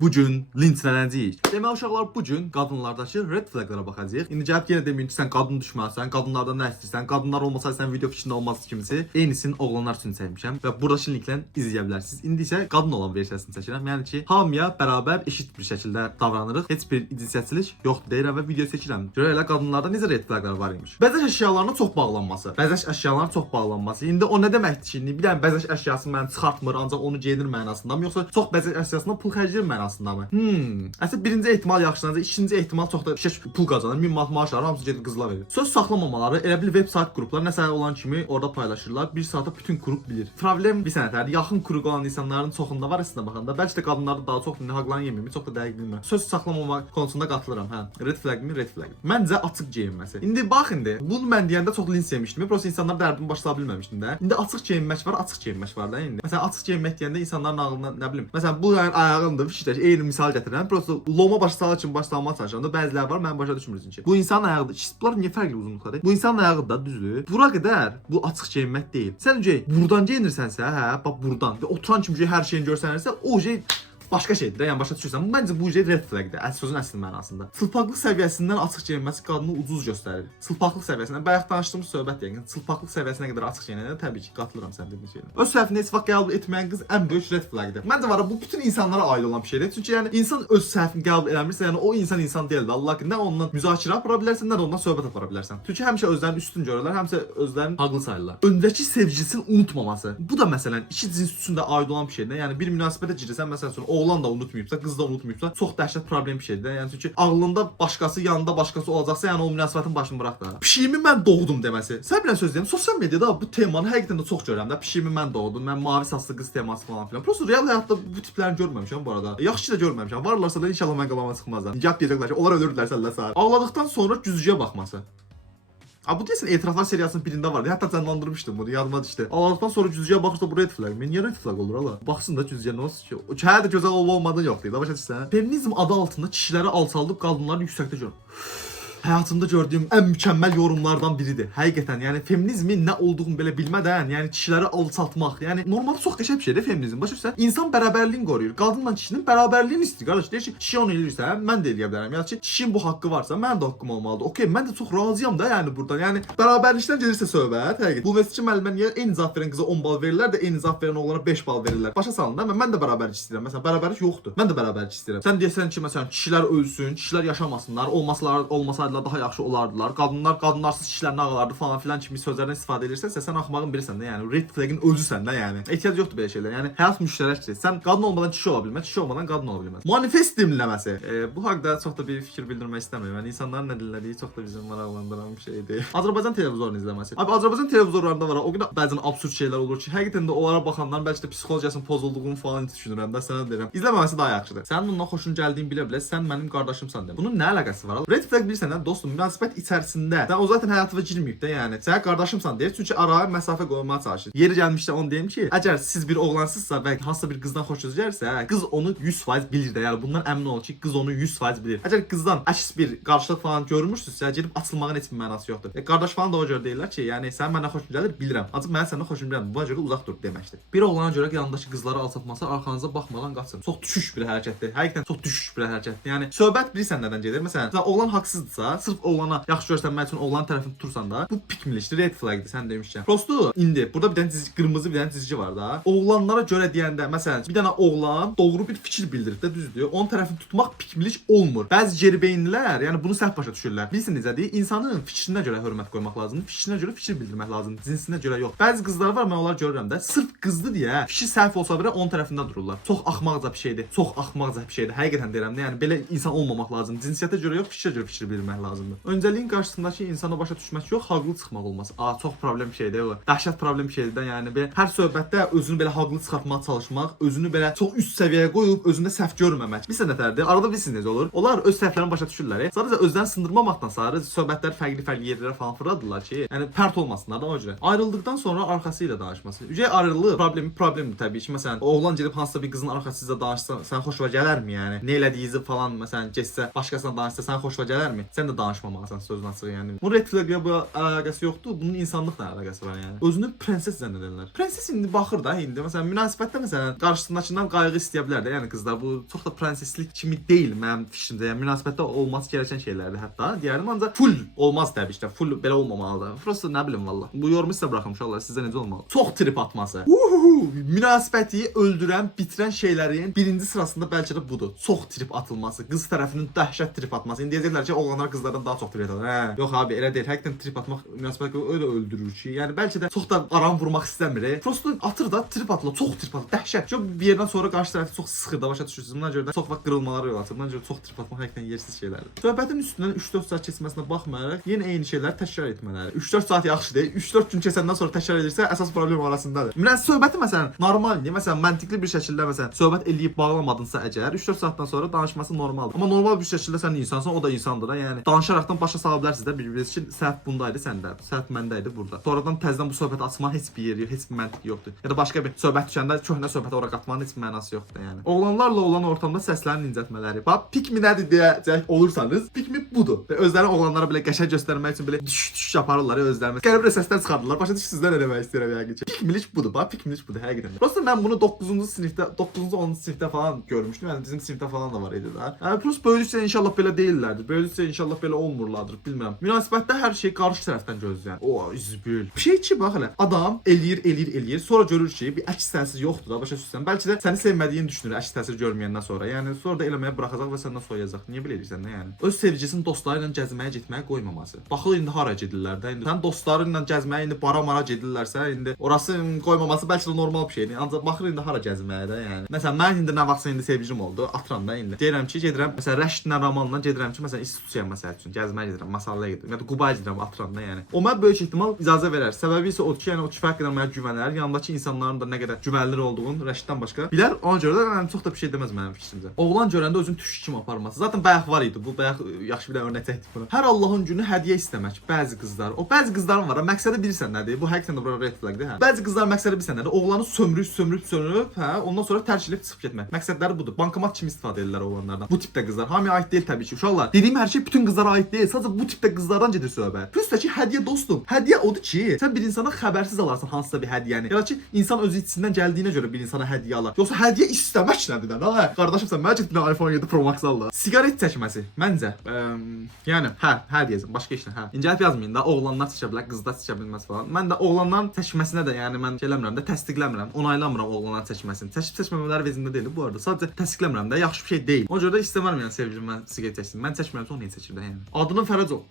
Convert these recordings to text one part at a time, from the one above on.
Bu gün linçlənəcəyik. Demək uşaqlar bu gün qadınlardakı red flaglara baxacağıq. İndi gəlib yenə deməyin ki, sən qadın düşməlisən, qadınlardan nə istəyirsən, qadınlar olmasaydı sən video fikrində olmaz kimisi. Eynisini oğlanlar üçün çəkmişəm və buradakı linkdən izləyə bilərsiniz. İndi isə qadın olan versiyasını çəkirəm. Yəni ki, hamıya bərabər eşit bir şəkildə davranırıq. Heç bir cinsiyətçilik yoxdur deyirəm və video çəkirəm. Görə elə qadınlarda necə red flaglar var imiş. Bəzək əşyalarına çox bağlanması. Bəzək əşyalarına çox bağlanması. İndi o nə deməkdir ki, indi bir dənə bəzək əşyası məni çıxartmır, ancaq onu geyinir mənasında mı, yoxsa çox bəzək əşyasına pul xərcləyir mənasında mı? Əslində birinci ehtimal yaxşılanacaq, ikinci ehtimal çox da şəş pul qazanır, 1000 manat maaş alır, hamısı gedib qızla verir. Söz saxlamamaları elə bil veb sayt qruplar nəsə olan kimi orada paylaşırlar. Bir saata bütün qrup bilir. Problem bir sənətlərdir. Yaxın qrup olan insanların çoxunda var əslində baxanda. Bəlkə də qadınlarda daha çox haqlarını yemir, çox da dəqiq bilmirəm. Söz saxlamamaq konusunda qatılıram, hə. Red flag mi? Red flag. Məncə açıq geyinməsi. İndi bax indi, bunu mən deyəndə çox linç yemişdim. Prosta insanlar dərdimi başlaya bilməmişdim də. İndi açıq geyinmək var, açıq geyinmək var da indi. Məsələn, açıq geyinmək deyəndə insanların ağlına nə bilim. Məsələn, bu ayağındır, fişdək, eyni misal gətirirəm. Prosta loma başlamaq üçün başlamaya çalışanda bəziləri var, mən başa düşmürsün ki. Bu insan ayağıdır. Bunlar niyə fərqli uzunluqları? Bu insan ayağıdır da, düzdür. Bura qədər bu açıq geyinmək deyil. Sən öncə burdan geyinirsənsə, hə, bax burdan və oturan kimi hər şeyini görsənirsə, o şey başqa şeydir, yəni başa düşürsən. Məncə bu red flagdir, sözün əsl mənasında. Çılpaqlıq səviyyəsindən açıq geyinməsi qadını ucuz göstərir. Çılpaqlıq səviyyəsindən bayaq danışdığımız söhbət yəqin çılpaqlıq səviyyəsinə qədər açıq geyinəndə təbii ki, qatılıram sən dediyin şeylə. Öz səhvini heç vaxt qəbul etməyən qız ən böyük red flagdir. Məncə var bu bütün insanlara aid olan bir şeydir. Çünki yəni insan öz səhvini qəbul eləmirsə, yəni o insan deyil də. Allah nə ondan müzakirə apara bilərsən, nə də ondan söhbət apara bilərsən. Çünki həmişə özlərini üstün görürlər, həmişə özlərini haqlı sayırlar. Öndəki sevgilisini unutmaması. Bu da məsələn iki cins üçün də aid olan bir şeydir. Yəni bir münasibətə girirsən, məsələn, oğlan da unutmayıbsa, qız da unutmayıbsa, çox dəhşət problem bir şeydir. Yəni çünki ağlında başqası, yanında başqası olacaqsa, yəni o münasibətin başını burax da. Pişiyimi mən doğdum deməsi. Sən bilən söz deyim, sosial mediada bu temanı həqiqətən də çox görürəm də. Pişiyimi mən doğdum, mən mavi saçlı qız teması falan filan. Prosta real həyatda bu tiplərini görməmişəm bu arada. Yaxşı da görməmişəm. Varlarsa da inşallah mən qalama çıxmazlar. Gəp deyəcəklər ki, onlar ölürdülər səllə səhər. Ağladıqdan sonra güzgüyə baxması. Bu deyəsən etiraflar seriyasının birində vardı. Hətta canlandırmışdım bunu, yadıma düşdü. Ağladıqdan sonra güzgüyə baxırsa bu red flag. Mən niyə red flag olur ala? Baxsın da güzgüyə nə olsun ki? O hə də gözəl olmadığını yoxlayır. Başa düşsən? Feminizm adı altında kişiləri alçaldıb qadınları yüksəkdə görür. Həyatımda gördüyüm ən mükəmməl yorumlardan biridir. Həqiqətən, yəni feminizmin nə olduğunu belə bilmədən, yəni kişiləri alçaltmaq, yəni normalda çox qəşəng bir şeydir feminizm. Başa düşürsən? İnsan bərabərliyini qoruyur. Qadınla kişinin bərabərliyini istəyir. Qardaş, deyir ki, kişi onu eləyirsə, mən də eləyə bilərəm. Yəni ki, kişinin bu haqqı varsa, mənim də haqqım olmalıdır. Okay, mən də çox razıyam da yəni burdan. Yəni bərabərlikdən gedirsə söhbət, həqiqətən. Bu məsəlçi müəllimə niyə eyni cavab verən qıza 10 bal verirlər də eyni cavab verən oğlana 5 bal verirlər? Başa salın da, mən də bərabərlik istəyirəm. Məsələn, bərabərlik yoxdur. Mən də bərabərlik istəyirəm. Sən deyəsən ki, məsələn, kişilər ölsün, kişilər yaşamasınlar, olmasaydılar daha yaxşı olardı. Qadınlar qadınlarsız kişilərin ağlardı falan filan kimi sözlərdən istifadə edirsənsə, sən axmağın birisən də, yəni red flag'in özüsən də, yəni. Ehtiyac yoxdur belə şeylər. Yəni həyat müştərəkdir. Sən qadın olmadan kişi ola bilməz, kişi olmadan qadın ola bilməz. Manifest dinləməsi. Bu haqqda çox da bir fikir bildirmək istəmirəm. Yəni insanların nə dinlədiyi çox da bizi maraqlandıran bir şeydir. Azərbaycan televizorunu izləməsi. Abi Azərbaycan televizorlarında var, o qədər bəzən absurd şeylər olur ki, həqiqətən də onlara baxandan bəlkə də psixologiyasının pozulduğunu falan düşünürəm də sənə deyirəm. İzləməməsi daha yaxşıdır. Sənin bundan xoşun gəldiyini bilə-bilə sən mənim qardaşımsan de. Bunun nə əlaqəsi var? Red flag bilirsən də dostum, münasibət içərisində. Sən o zaten həyatına girməyib də, yəni. Sən qardaşımsan deyir, çünki araya məsafə qoymaya çalışır. Yeri gəlmişdə onu deyim ki, əgər siz bir oğlansızsa və hansısa bir qızdan xoşunuz gəlirsə, qız onu 100% bilir də. Yəni bundan əmin olun ki, qız onu 100% bilir. Əgər qızdan əks bir qarşılıq falan görmürsünüzsə, gedib açılmağın heç bir mənası yoxdur. Qardaş falan da o görə deyirlər ki, yəni sən mənə xoşun gəlir, bilirəm. Ancaq mən səndən xoşum gəlmir. Buna görə uzaq dur deməkdir. Bir oğlana görə yanındakı qızları alçatması arxanıza baxmadan qaçın. Çox düşüş bir hərəkətdir. Həqiqətən çox düşüş bir hərəkətdir. Yəni söhbət bilirsən nədən gedir? Məsələn, oğlan haqsızdırsa, sırf oğlana yaxşı göstərmək üçün oğlan tərəfini tutursan da, bu pikmilikdir, red flagdir sən demişkən. Prosto indi burada bir dənə çizgi, qırmızı bir dənə çizgi var da. Oğlanlara görə deyəndə, məsələn, bir dənə oğlan doğru bir fikir bildirib də, düzdür. Onun tərəfini tutmaq pikmilik olmur. Bəzi geribeyinlilər, yəni bunu səhv başa düşürlər. Bilirsən necədir? İnsanın fikrinə görə hörmət qoymaq lazımdır, fikrinə görə fikir bildirmək lazımdır, cinsinə görə yox. Bəzi qızlar var, mən onları görürəm də, sırf qızdı deyə fikir səhv olsa belə onun tərəfində dururlar. Çox axmaqca bir şeydir. Çox axmaqca bir şeydir. Həqiqətən deyirəm də, yəni belə insan olmamaq lazımdır. Cinsiyyətə görə yox, fikrə görə fikir bildirmək lazımdır. Öncəliyin qarşısındakı insana başa düşmək yox, haqlı çıxmaq olması. Çox problem bir şeydir o. Dəhşət problem bir şeydir də, yəni belə hər söhbətdə özünü belə haqlı çıxartmağa çalışmaq, özünü belə çox üst səviyyəyə qoyub özündə səhv görməmək. Bir sənətlərdir. Arada bilirsiniz necə olur? Onlar öz səhvlərini başa düşürlər. Sadəcə özlərini sındırmamaqdan sadəcə söhbətləri fərqli yerlərə falan fırladılar ki, yəni pərt olmasınlar da o cürə. Ayrıldıqdan sonra arxası ilə danışması. Ücə ayrılıq problemdir təbii ki. Məsələn, oğlan gedib hansısa bir qızın arxasıyla danışsa, sən xoşuna gələrmi yəni? Nə elədiyinizi falan məsələn keçsə, başqasına danışsa, sən xoşuna gələrmi? Sən Sən də danışmamalısan sözün açığı yəni. Bu red flag-la bu əlaqəsi yoxdur. Bunun insanlıqla əlaqəsi var yəni. Özünü prenses zənn edirlər. Prenses indi baxır da indi məsələn münasibətdə məsələn qarşısındakından qayğı istəyə bilər də. Yəni qızlar bu çox da prenseslik kimi deyil mənim fikrimcə. Yəni münasibətdə olması gərəkən şeylərdir hətta. Deyərdim ancaq full olmaz təbii ki. Full belə olmamalıdır. Prosta nə bilim valla. Bu yorumu sizə buraxmışlar. Sizə necə olmalı? Çox trip atması. Münasibəti öldürən, bitirən şeylərin birinci sırasında bəlkə də budur. Çox trip atılması, qız tərəfinin dəhşət trip atması. İndi deyəcəklər ki, oğlanlar qızlardan daha çox trip atır. Hə, yox abi, elə deyil. Həqiqətən trip atmaq münasibətə öyle öldürür ki, yəni bəlkə də çox da aram vurmaq istəmir. Prosta atır da trip atılır, çox trip atılır. Dəhşət. Çox bir yerdən sonra qarşı tərəfi çox sıxır da başa düşürsüz. Buna görə də çox vaxt qırılmalara yol açır. Buna görə çox trip atmaq həqiqətən yersiz şeylərdir. Söhbətin üstündən 3-4 saat keçməsinə baxmayaraq yenə eyni şeyləri təkrar etmələri. 3-4 saat yaxşı deyil. 3-4 gün keçəndən sonra təkrar edirsə əsas problem arasındadır. Söhbəti məsələn normaldır. Məsələn məntiqli bir şəkildə məsələn söhbət eləyib bağlamadınsa əgər 3-4 saatdan sonra danışması normaldır. Amma normal bir şəkildə sən insansan, o da insandır da. Yəni danışaraqdan başa sala bilərsiniz də bir-biriniz ki, səhv bundaydı səndə, səhv məndə idi burada. Sonradan təzədən bu söhbəti açmanın heç bir yeri, heç bir məntiqi yoxdur. Ya da başqa bir söhbət düşəndə köhnə söhbətə ora qatmanın heç bir mənası yoxdur yəni. Oğlanlarla olan ortamda səslərin incəltmələri. Bax, pick me nədir deyəcək olursanız, pick me budur. Və özlərini oğlanlara belə qəşəng göstərmək üçün belə düş yaparlar özlərinə. Qəribə səslər çıxardılar. Başa düşürsüz sizdən nə demək istəyirəm yəni ki. Pick me budur, bax, pick me budur həqiqətən. Prosta mən bunu 9-cu sinifdə, 9-cu 10-cu sinifdə falan görmüşdüm. Yəni bizim sinifdə falan da var idi də. Yəni plus böyüdükcə inşallah belə deyillərdir. Böyüdükcə inşallah belə olmurlardır, bilmirəm. Münasibətdə hər şey qarşı tərəfdən gözləyən. O üzbül. Bir şey ki bax elə. Adam eləyir, sonra görür ki, bir əks təsir yoxdur da, başa düşürsən. Bəlkə də səni sevmədiyini düşünür əks təsir görməyəndən sonra. Yəni sonra da eləməyə buraxacaq və səndən soyuyacaq. Niyə belə edirsən də yəni? Öz sevgilisinin dostları ilə gəzməyə getməyə qoymaması. Baxıl indi hara gedirlər də. İndi sən dostları ilə gəzməyə indi bara-mara gedirlərsə, indi orası qoymaması bəlkə də normal bir şeydir. Ancaq baxır indi hara gəzməyə də yəni. Məsələn mən indi nə vaxtsa indi sevgilim oldu, atıram da indi. Deyirəm ki, gedirəm məsələn Rəşidlə Ramanla gedirəm ki, məsələn institusiya məsəl üçün gəzməyə gedirəm, masallara gedirəm. Ya da Qubaya gedirəm, atıram da yəni. O mənə böyük ehtimal icazə verər. Səbəbi isə odur ki, yəni o kifayət qədər mənə güvənər. Yanındakı insanların da nə qədər güvənilir olduğunu Rəşiddən başqa bilər. Ona görə də yəni çox da bir şey deməz mənim fikrimcə. Oğlan görəndə özünü tuş kimi aparması. Zaten bayaq var idi. Bu bayaq yaxşı bir örnək çəkdik bunu. Hər Allahın günü hədiyyə istəmək. Bəzi qızlar, o bəzi qızların var. Məqsədi bilirsən nədir? Bu həqiqətən də bura red flagdır, hə. Bəzi qızlar məqsədi bilirsən nədir? Oğlanı sömürüb, hə, ondan sonra tərk edib çıxıb getmək. Məqsədləri budur. Bankomat kimi istifadə edirlər oğlanlardan. Bu tipdə qızlar hamıya aid deyil təbii ki. Uşaqlar, dediyim hər şey bütün qızlara aid deyil. Sadəcə bu tipdə qızlardan gedir söhbət. Plus ki, hədiyyə dostum. Hədiyyə odur ki, sən bir insana xəbərsiz alarsan hansısa bir hədiyyəni. Ya da ki, insan öz içindən gəldiyinə görə bir insana hədiyyə alar. Yoxsa hədiyyə istəmək nədir də? Hə, qardaşım sən mənə getdin iPhone 7 Pro Max al da. Siqaret çəkməsi məncə. Yəni hə deyəcəm, başqa işlə, hə. İncəlib yazmayın da, oğlanlar çəkə bilər, qızlar çəkə bilməz falan. Mən də oğlanların çəkməsinə də, yəni mən eləmirəm də, təsdiqləmirəm, onaylamıram oğlanların çəkməsini. Çəkməmələri vezində deyil bu arada. Sadəcə təsdiqləmirəm də, yaxşı bir şey deyil. Ona görə də istəmirəm yəni sevgilim mən siqaret çəksin. Mən çəkmirəmsə o niyə çəkir də yəni. Adının Fərəc ol.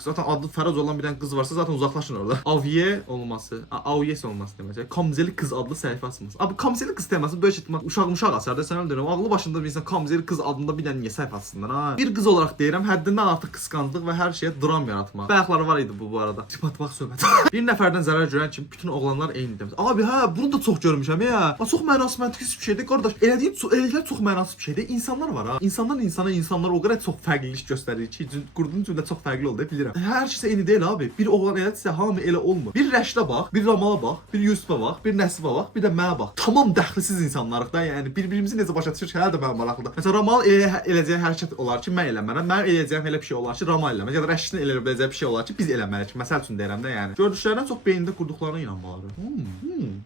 Zaten adı Fərəc olan bir dənə qız varsa zaten uzaqlaşın orada. Aviye olması, Aviye olması demək. Kamzeli qız adlı səhifə açılması. Abi Kamzeli qız teması böyük ehtimal uşaq açar da sən öldürürəm. Ağlı başında bir insan Kamzeli qız adında bir dənə niyə səhifə açsınlar ha? Bir qız olaraq deyirəm, həddindən artıq qısqanclıq və hər şeyə dram yaratmaq. Bayaqları var idi bu arada. Tipatmaq söhbət. Bir nəfərdən zərər görən kimi bütün oğlanlar eyni demək. Abi hə, bunu da çox görmüşəm ya. Çox mənasız məntiqsiz bir şeydir qardaş. Elədiklər çox mənasız bir şeydir. İnsanlar var ha. İnsanlar o qədər çox fərqlilik göstərir ki, qurduğun cümlə çox fərqli oldu. Bilirəm. Hər şey eyni deyil abi. Bir oğlan elədirsə hamı elə olmur. Bir Rəşdə bax, bir Ramala bax, bir Yusufa bax, bir Nəsibə bax, bir də mənə bax. Tamam dəxlisiz insanlarıq da, yəni bir-birimizi necə başa düşürük, hələ də mənim maraqlıdır. Məsələn, Ramal eləyəcəyi hərəkət olar ki, mən eləmərəm. Mənim eləyəcəyim elə bir şey olar ki, Ramal eləməz. Ya da Rəşdin elə biləcəyi bir şey olar ki, biz eləməliyik. Məsəl üçün deyirəm də, yəni. Gördüklərindən çox beynində qurduqlarına inanmaları.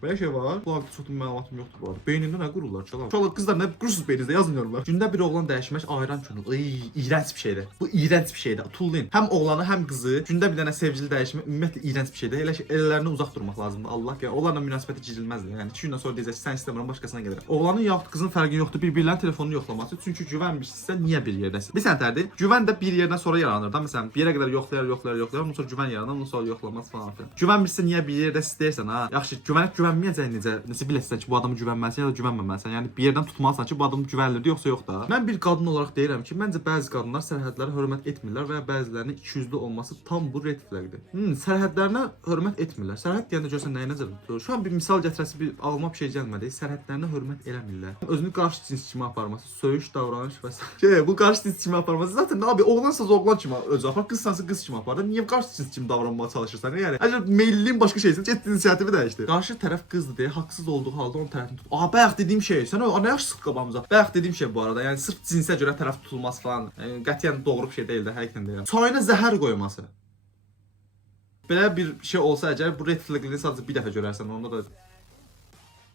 Belə şey var. Bu haqda çox məlumatım yoxdur bu arada. Beynində nə qururlar çalaq? Uşaqlar, qızlar nə qurursunuz beyninizdə yazın yorumlar. Gündə bir oğlan dəyişmək ayran günü. İyrənc bir şeydir. Bu iyrənc bir şeydir. Tullayın. Həm oğlanı, həm qızı gündə bir dənə sevgili dəyişmək ümumiyyətlə iyrənc bir şeydir. Elələrindən uzaq durmaq lazımdır. Allah ya, onlarla münasibətə girilməzdir. Yəni 2 gündən sonra deyəcək ki, sən istəmirəm, başqasına gedirəm. Oğlanın yaxud qızın fərqi yoxdur, bir-birlərinin telefonunu yoxlaması. Çünki güvənmirsinizsə niyə bir yerdəsin? Bir sənətlərdir. Güvən də bir yerdən sonra yaranır da. Məsələn, bir yerə qədər yoxlayar, ondan sonra güvən yaranır, ondan sonra yoxlamaz falan filan. Güvənmirsə niyə bir yerdə istəyirsən ha? Yaxşı, güvənməyəcəyin necə biləsən ki, bu adamı güvənməlisən ya da güvənməməlisən. Yəni bir yerdən tutmalısan ki, bu adam güvənilirdi yoxsa yox da. Mən bir qadın olaraq deyirəm ki, məncə bəzi qadınlar sərhədlərə hörmət etmirlər və bəzilərinin ikiyüzlü olması tam bu red flagdir. Sərhədlərinə hörmət etmirlər. Sərhəd deyəndə görsən nəyə nəzərdə tutur? Şu an bir misal gətirəsi bir ağlıma bir şey gəlmədi. Sərhədlərinə hörmət eləmirlər. Özünü qarşı cins kimi aparması, söyüş davranış və s. Bu qarşı cins kimi aparması zaten abi oğlansa oğlan kimi özü apar, qızsansa qız kimi apar. Niyə qarşı cins kimi davranmağa çalışırsan? Yəni əgər meylliyin başqa şeysə, get inisiativi dəyişdir. Qarşı tərəf tərəf qızdır deyə haqsız olduğu halda onun tərəfini tut. Bayaq dediyim şey, sən o nə yaxşı sıx qabağımıza. Bayaq dediyim şey bu arada, yəni sırf cinsə görə tərəf tutulması falan, yəni qətiyyən doğru bir şey deyil də, həqiqətən deyirəm. Çayına zəhər qoyması. Belə bir şey olsa əgər bu red flag'ini sadəcə bir dəfə görərsən, onda da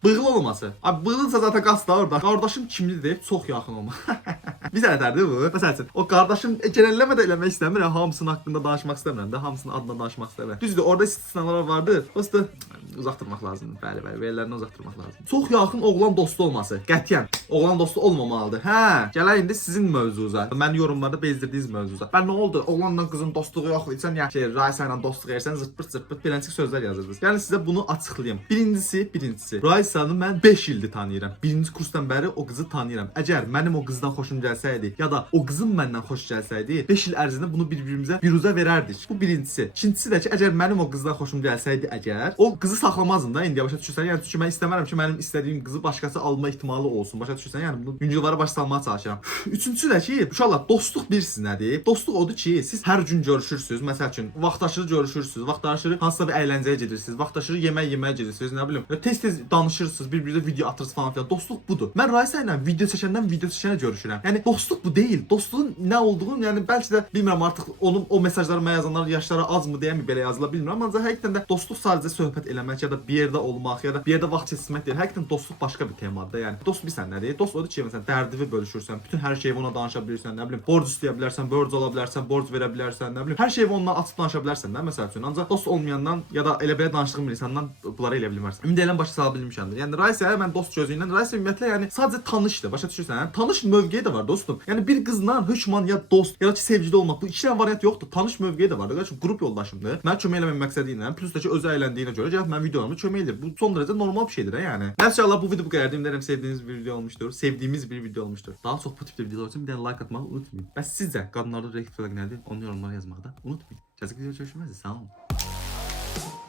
bığlı olması. Abi bığlısa zaten qas da orada. Qardaşım kimlidir deyib çox yaxın olma. Bir sənədərdir bu. Məsələn, o qardaşım genəlləmə də eləmək istəmirəm. Hamısının haqqında danışmaq istəmirəm də, hamısının adına danışmaq istəmirəm. Düzdür, orada istisnalar vardır. Prosta uzaqdırmaq lazımdır. Bəli, verilərini uzaqdırmaq lazımdır. Çox yaxın oğlan dostu olması. Qətiyyən oğlan dostu olmamalıdır. Hə, gələk indi sizin mövzuza. Mən yorumlarda bezdirdiyiniz mövzuza. Nə oldu? Oğlanla qızın dostluğu yoxdur. Sən ya Raysa ilə dostluq edirsən, zırt-pırt beləncik sözlər yazırdınız. Yəni sizə bunu açıqlayım. Birincisi, Raysanı mən 5 ildir tanıyıram. Birinci kursdan bəri o qızı tanıyıram. Əgər mənim o qızdan xoşum gəlsəydi ya da o qızın məndən xoş gəlsəydi, 5 il ərzində bunu bir-birimizə biruzə verərdik. Bu birincisi. İkincisi də ki, əgər mənim o qızdan xoşum gəlsəydi, əgər o qızı saxlamazdım da, indi başa düşürsən. Yəni çünki mən istəmərəm ki, mənim istədiyim qızı başqası alma ehtimalı olsun. Başa düşürsən? Yəni bunu güncələrə baş salmağa çalışıram. Üçüncüsü də ki, uşaqlar, dostluq bilirsiniz nədir? Dostluq odur ki, siz hər gün görüşürsüz. Məsəl üçün, vaxtaşırı görüşürsüz, vaxtaşırı hansısa bir əyləncəyə gedirsiniz, vaxtaşırı yeməyə gedirsiniz, nə bilim, tez-tez danışırsınız, bir-birinizə video atırsınız falan filan. Dostluq budur. Mən Raysa ilə video çəkənə görüşürəm. Yəni dostluq bu deyil. Dostluğun nə olduğunu, yəni bəlkə də bilmirəm artıq onun o mesajları mənə yazanlar yaşları azmı deyəmi belə yazıla bilmirəm, ancaq həqiqətən də dostluq sadəcə söhbət eləmək ya da bir yerdə olmaq ya da bir yerdə vaxt keçirmək deyil. Həqiqətən dostluq başqa bir temadır. Yəni dost bilirsən nədir? Dost odur ki, məsələn, dərdini bölüşürsən, bütün hər şeyi ona danışa bilirsən, nə bilim, borc istəyə bilərsən, borc ala bilərsən, borc verə bilərsən, nə bilim, hər şeyi ondan açıq danışa bilərsən də məsəl üçün. Ancaq dost olmayandan ya da elə belə danışdığın bir insandan bunları elə bilmərsən. İndi elə başa sala bilmişəmdir. Yəni Raysaya mən dost gözü ilə Raysa ümumiyyətlə yəni sadəcə tanışdır. Başa düşürsən? Yəni, tanış mövqeyi də var dostum. Yəni bir qızla hökman ya dost ya da ki sevgili olmaq bu iki dənə variant yoxdur. Tanış mövqeyi də var. Qardaşım qrup yoldaşımdır. Mən kömək eləmək məqsədi ilə, plus da ki özü əyləndiyinə görə gəlib mən videolarımı kömək edir. Bu son dərəcə normal bir şeydir yəni. İnşallah bu video bu qədər. Deyirəm sevdiyiniz bir video olmuşdur. Sevdiyimiz bir video olmuşdur. Daha çox bu tipdə videolar üçün bir dənə like atmağı unutmayın. Bəs sizcə qadınlarda red flag nədir? Onu yorumlara yazmaqda unutmayın. Gələcək videoda görüşmək üzrə. Sağ olun.